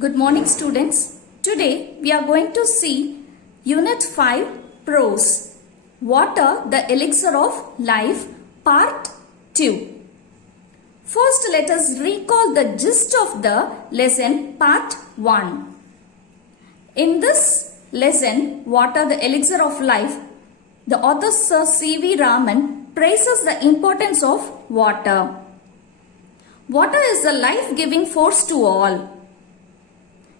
Good morning students. Today we are going to see Unit 5 Prose. Water, the Elixir of Life, Part 2. First let us recall the gist of the lesson Part 1. In this lesson, Water, the Elixir of Life, the author Sir C.V. Raman praises the importance of water. Water is a life-giving force to all.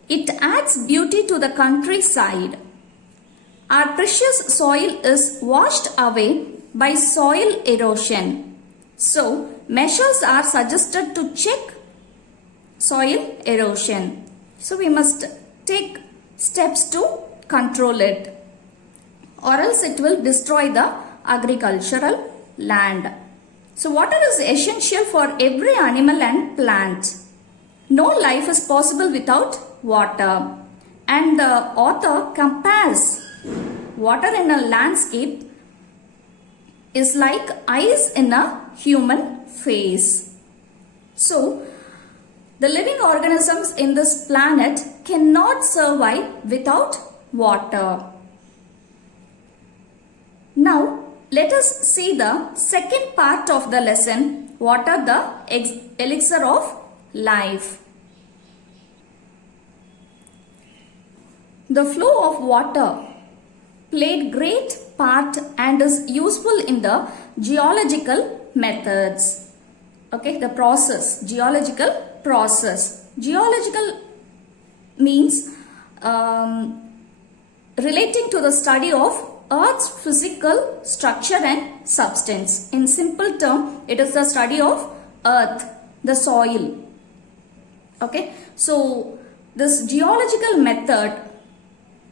It adds beauty to the countryside. Our precious soil is washed away by soil erosion. So, measures are suggested to check soil erosion. So, we must take steps to control it, or else it will destroy the agricultural land. So, water is essential for every animal and plant. No life is possible without water, and the author compares water in a landscape is like eyes in a human face. So, the living organisms in this planet cannot survive without water. Now, let us see the second part of the lesson, water, the elixir of life. The flow of water played great part and is useful in the geological methods. Okay, the process, geological process. Geological means relating to the study of Earth's physical structure and substance. In simple term, it is the study of Earth, the soil. Okay, so this geological method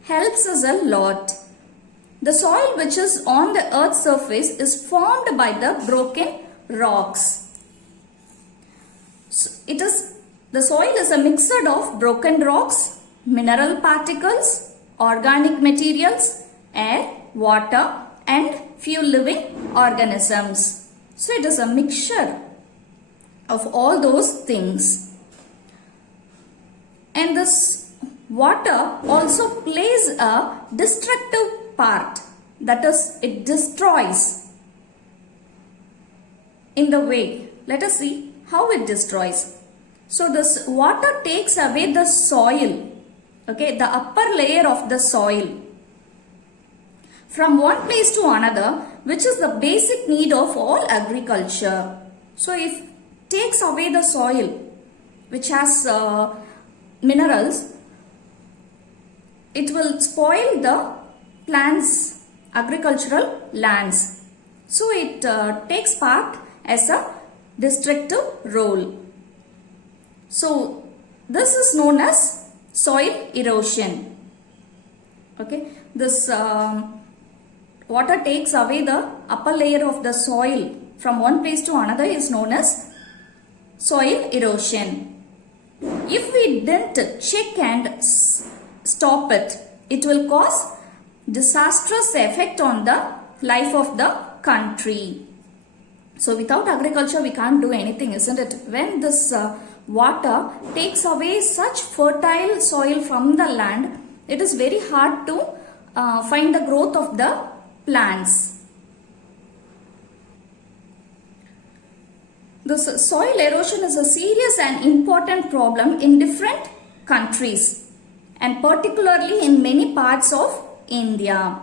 helps us a lot. The soil which is on the earth's surface is formed by the broken rocks. So the soil is a mixture of broken rocks, mineral particles, organic materials, air, water and few living organisms. So it is a mixture of all those things. And this water also plays a destructive part, that is, it destroys in the way. Let us see how it destroys. So this water takes away the soil, okay, the upper layer of the soil from one place to another, which is the basic need of all agriculture. So if it takes away the soil which has minerals, it will spoil the plants, agricultural lands. So it takes part as a destructive role. So this is known as soil erosion. Okay, this water takes away the upper layer of the soil from one place to another is known as soil erosion. If we didn't check and stop it, it will cause disastrous effect on the life of the country. So without agriculture we can't do anything, isn't it? When this water takes away such fertile soil from the land, it is very hard to find the growth of the plants. This soil erosion is a serious and important problem in different countries, and particularly in many parts of India.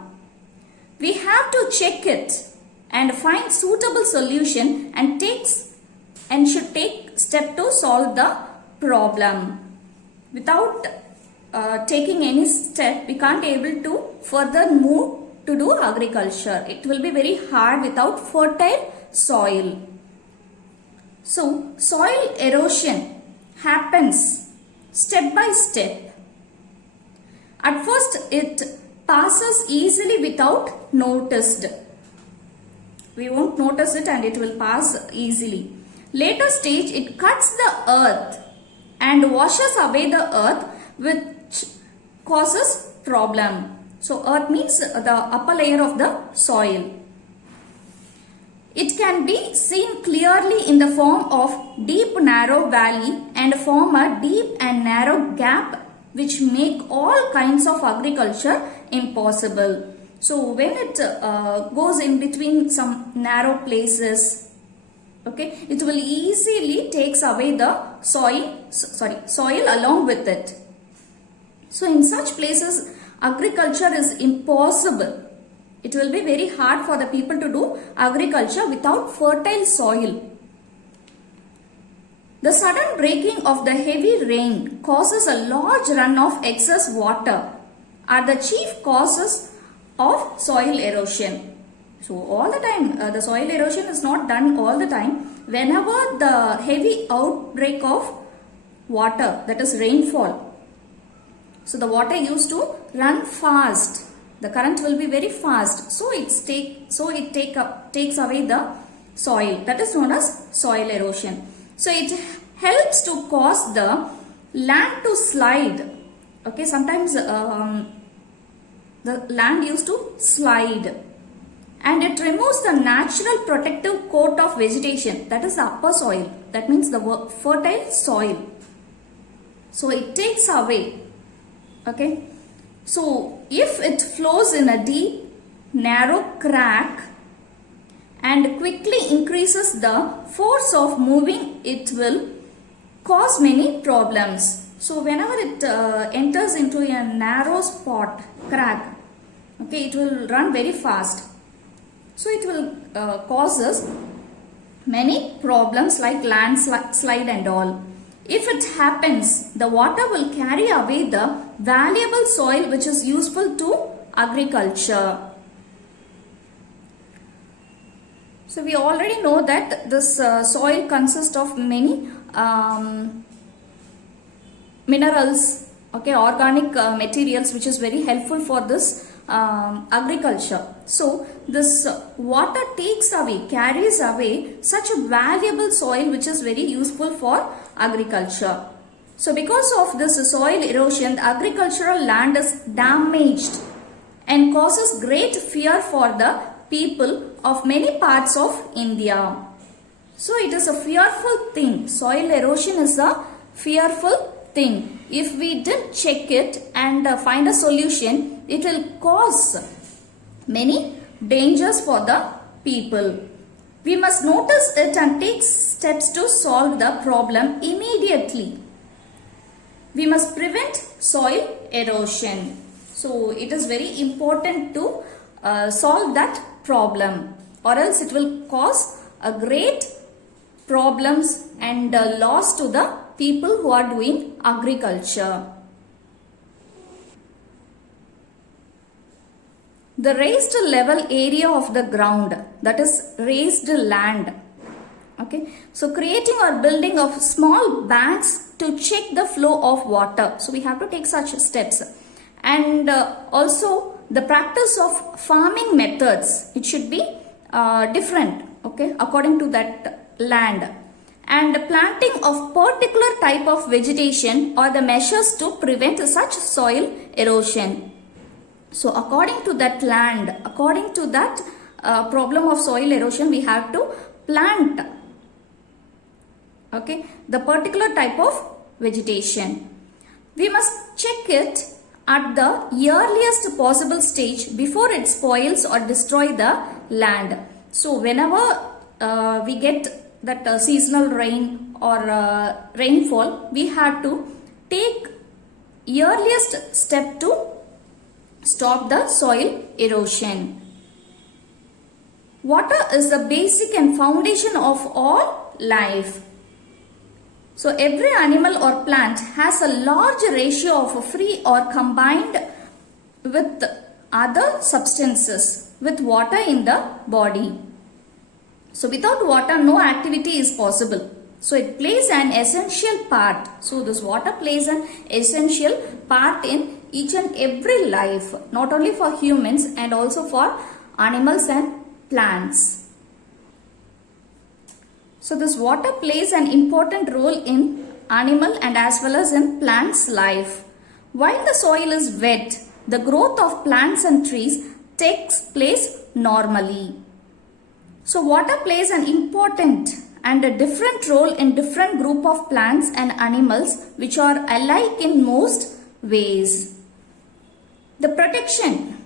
We have to check it and find suitable solution and should take step to solve the problem. Without taking any step, we can't able to further move to do agriculture. It will be very hard without fertile soil. So soil erosion happens step by step. At first, it passes easily without noticed. We won't notice it and it will pass easily. Later stage, it cuts the earth and washes away the earth, which causes problem. So earth means the upper layer of the soil. It can be seen clearly in the form of deep narrow valley and form a deep and narrow gap which make all kinds of agriculture impossible. So when it goes in between some narrow places, okay, it will easily takes away the soil along with it. So in such places agriculture is impossible. It will be very hard for the people to do agriculture without fertile soil. The sudden breaking of the heavy rain causes a large run of excess water are the chief causes of soil erosion. So all the time the soil erosion is not done all the time. Whenever the heavy outbreak of water, that is rainfall, so the water used to run fast. The current will be very fast, so it takes away the soil. That is known as soil erosion. So it helps to cause the land to slide. Okay, sometimes the land used to slide, and it removes the natural protective coat of vegetation. That is the upper soil. That means the fertile soil. So it takes away. Okay. So if it flows in a deep, narrow crack and quickly increases the force of moving, it will cause many problems. So whenever it enters into a narrow spot, crack, okay, it will run very fast. So it will causes many problems like landslide and all. If it happens, the water will carry away the valuable soil which is useful to agriculture. So we already know that this soil consists of many minerals, okay, organic materials which is very helpful for this agriculture. So this water carries away such a valuable soil which is very useful for agriculture. So because of this soil erosion, the agricultural land is damaged and causes great fear for the people of many parts of India. So it is a fearful thing. Soil erosion is a fearful thing. If we didn't check it and find a solution, it will cause many dangers for the people. We must notice it and take steps to solve the problem immediately. We must prevent soil erosion. So it is very important to solve that problem, or else it will cause a great problems and loss to the people who are doing agriculture. The raised level area of the ground, that is raised land. Okay, so creating or building of small banks to check the flow of water. So we have to take such steps. And also the practice of farming methods, it should be different, okay, according to that land. And planting of particular type of vegetation or the measures to prevent such soil erosion. So according to that land, according to that problem of soil erosion, we have to plant, okay, the particular type of vegetation. We must check it at the earliest possible stage before it spoils or destroy the land. So whenever we get that seasonal rain or rainfall, we have to take earliest step to stop the soil erosion. Water is the basic and foundation of all life. So every animal or plant has a large ratio of free or combined with other substances with water in the body. So without water, no activity is possible. So it plays an essential part. So this water plays an essential part in each and every life, not only for humans and also for animals and plants. So this water plays an important role in animal and as well as in plants' life. While the soil is wet, the growth of plants and trees takes place normally. So water plays an important and a different role in different group of plants and animals which are alike in most ways. The protection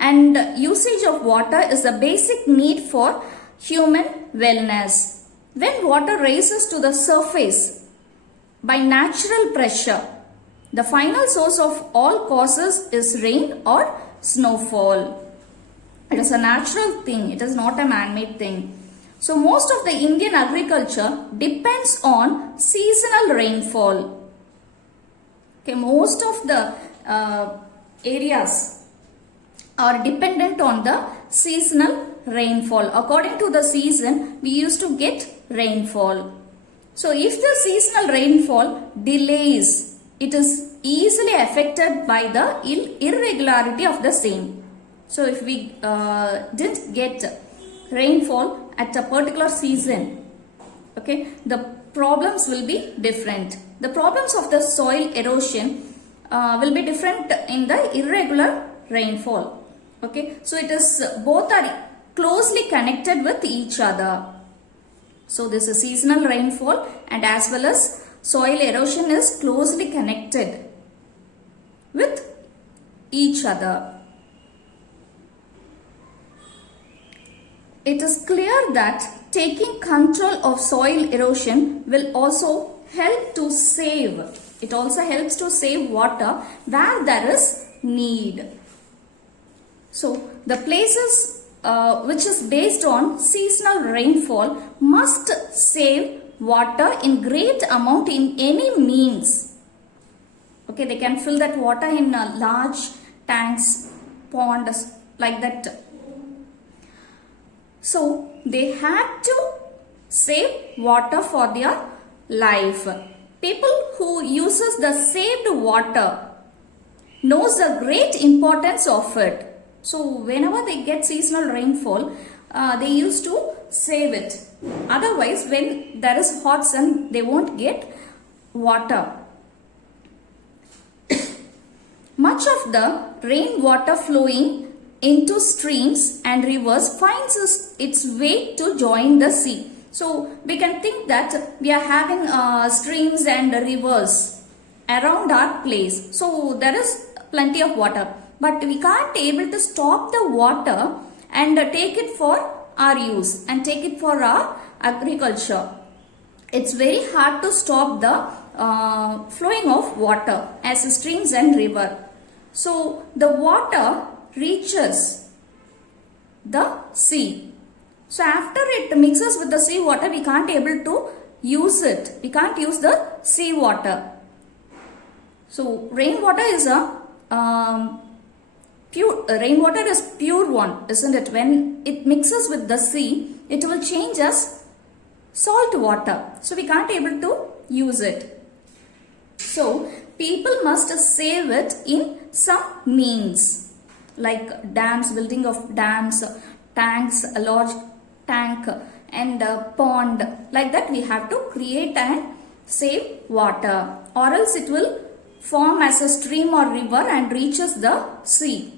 and usage of water is a basic need for human wellness. When water rises to the surface by natural pressure, the final source of all causes is rain or snowfall. It is a natural thing. It is not a man-made thing. So most of the Indian agriculture depends on seasonal rainfall. Okay, most of the areas are dependent on the seasonal rainfall. According to the season, we used to get rainfall. So if the seasonal rainfall delays, it is easily affected by the irregularity of the same. So if we didn't get rainfall at a particular season, okay, the problems will be different. The problems of the soil erosion will be different in the irregular rainfall. Okay, so it is both are closely connected with each other. So this is seasonal rainfall and as well as soil erosion is closely connected with each other. It is clear that taking control of soil erosion will also help to save. It also helps to save water where there is need. So the places which is based on seasonal rainfall must save water in great amount in any means. Okay, they can fill that water in large tanks, ponds like that. So they had to save water for their life. People who uses the saved water knows the great importance of it. So whenever they get seasonal rainfall, they used to save it. Otherwise, when there is hot sun, they won't get water. Much of the rainwater flowing into streams and rivers finds its way to join the sea. So we can think that we are having streams and rivers around our place. So there is plenty of water. But we can't able to stop the water and take it for our use and take it for our agriculture. It's very hard to stop the flowing of water as streams and river. So the water reaches the sea. So after it mixes with the sea water, we can't able to use it. We can't use the sea water. So rainwater is rainwater is pure one, isn't it? When it mixes with the sea, it will change as salt water. So we can't able to use it. So people must save it in some means, like dams, building of dams, tanks, a large tank and a pond. Like that we have to create and save water, or else it will form as a stream or river and reaches the sea.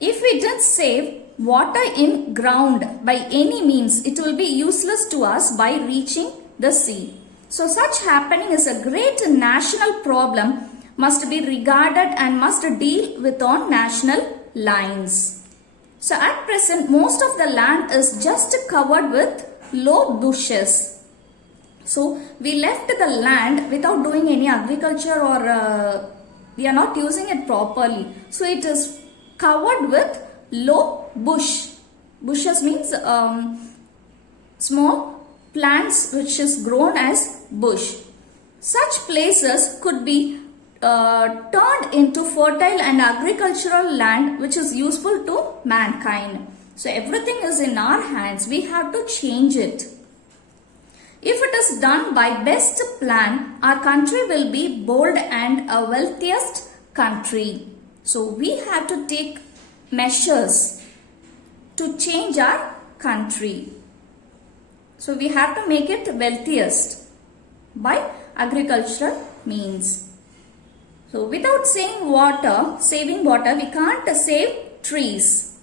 If we didn't save water in ground by any means, it will be useless to us by reaching the sea. So such happening is a great national problem, must be regarded and must deal with on national lines. So at present, most of the land is just covered with low bushes. So we left the land without doing any agriculture, or we are not using it properly. So it is covered with low bush. Bushes means small plants which is grown as bush. Such places could be turned into fertile and agricultural land which is useful to mankind. So everything is in our hands. We have to change it. If it is done by best plan, our country will be bold and a wealthiest country. So we have to take measures to change our country. So we have to make it wealthiest by agricultural means. So without saving water, we can't save trees.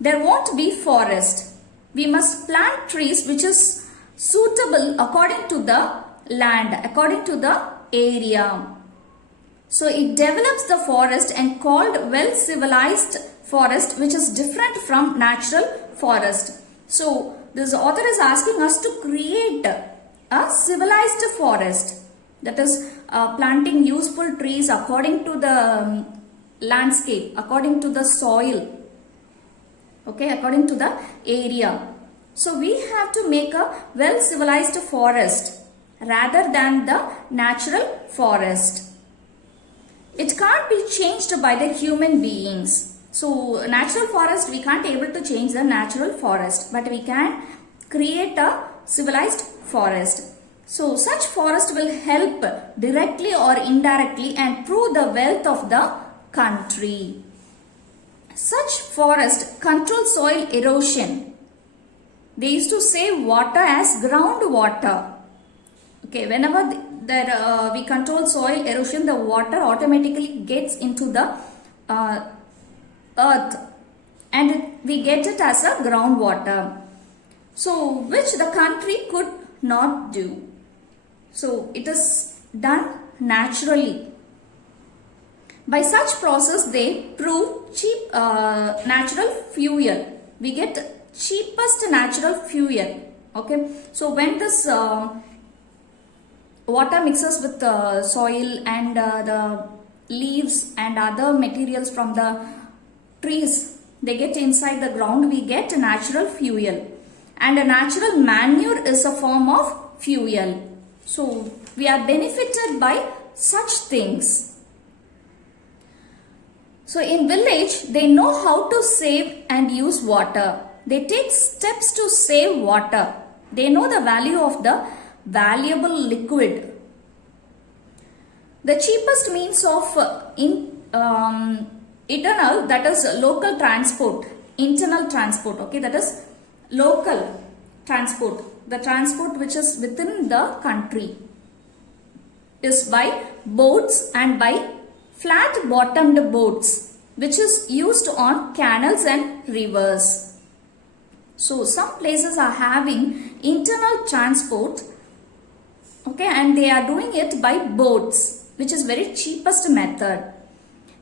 there won't be forest. We must plant trees which is suitable according to the land, according to the area. So it develops the forest and called well civilized forest, which is different from natural forest. So this author is asking us to create a civilized forest, that is planting useful trees according to the landscape, according to the soil, okay, according to the area. So we have to make a well civilized forest rather than the natural forest. It can't be changed by the human beings. So natural forest, we can't able to change the natural forest, but we can create a civilized forest. So such forest will help directly or indirectly and prove the wealth of the country. Such forest control soil erosion. They used to save water as groundwater. Okay, whenever we control soil erosion, the water automatically gets into the earth and we get it as a groundwater. So which the country could not do. So it is done naturally. By such process they prove cheap natural fuel. We get cheapest natural fuel. Okay. So when this water mixes with the soil and the leaves and other materials from the trees, they get inside the ground, we get natural fuel. And a natural manure is a form of fuel. So we are benefited by such things. So in village, they know how to save and use water. They take steps to save water. They know the value of the valuable liquid. The cheapest means of internal, that is local transport, internal transport, okay, that is local transport, the transport which is within the country, is by boats and by flat bottomed boats, which is used on canals and rivers. So some places are having internal transport, okay, and they are doing it by boats, which is very cheapest method.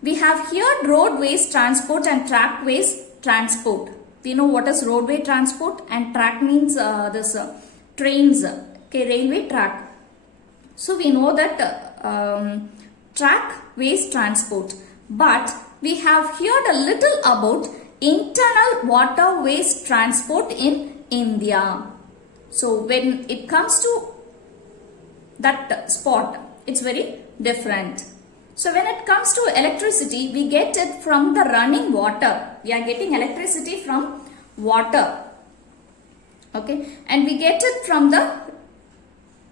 We have here roadways transport and trackways transport. We know what is roadway transport, and track means this trains, okay, railway track. So we know that trackways transport, but we have heard a little about internal waterways transport in India. So when it comes to that spot, it's very different. So when it comes to electricity, we get it from the running water. We are getting electricity from water. Okay, and we get it from the,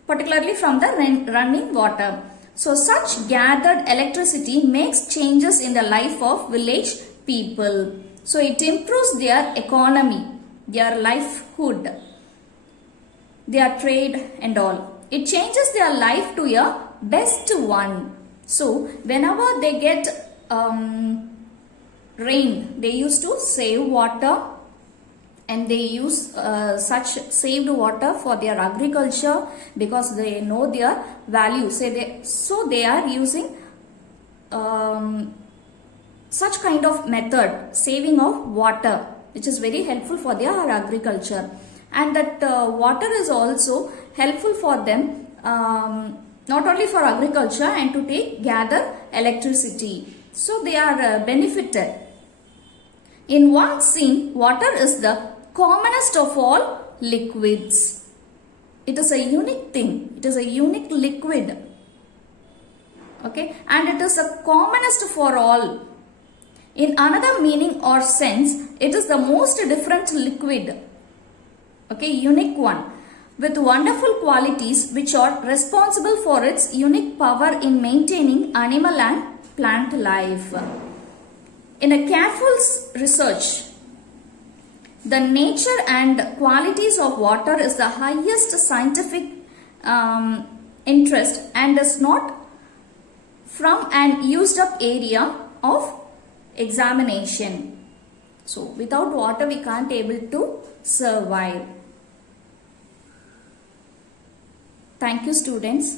particularly from the running water. So such gathered electricity makes changes in the life of village people. So it improves their economy, their livelihood, their trade and all. It changes their life to a best one. So whenever they get rain, they used to save water, and they use such saved water for their agriculture because they know their value. So they are using such kind of method, saving of water, which is very helpful for their agriculture. And that water is also helpful for them, not only for agriculture and to gather electricity. So they are benefited. In one scene, water is the commonest of all liquids. It is a unique thing. It is a unique liquid. Okay, and it is the commonest for all. In another meaning or sense, it is the most different liquid. Okay, unique one, with wonderful qualities which are responsible for its unique power in maintaining animal and plant life. In a careful research, the nature and qualities of water is the highest scientific interest and is not from an used up area of examination. So without water we can't able to survive. Thank you students.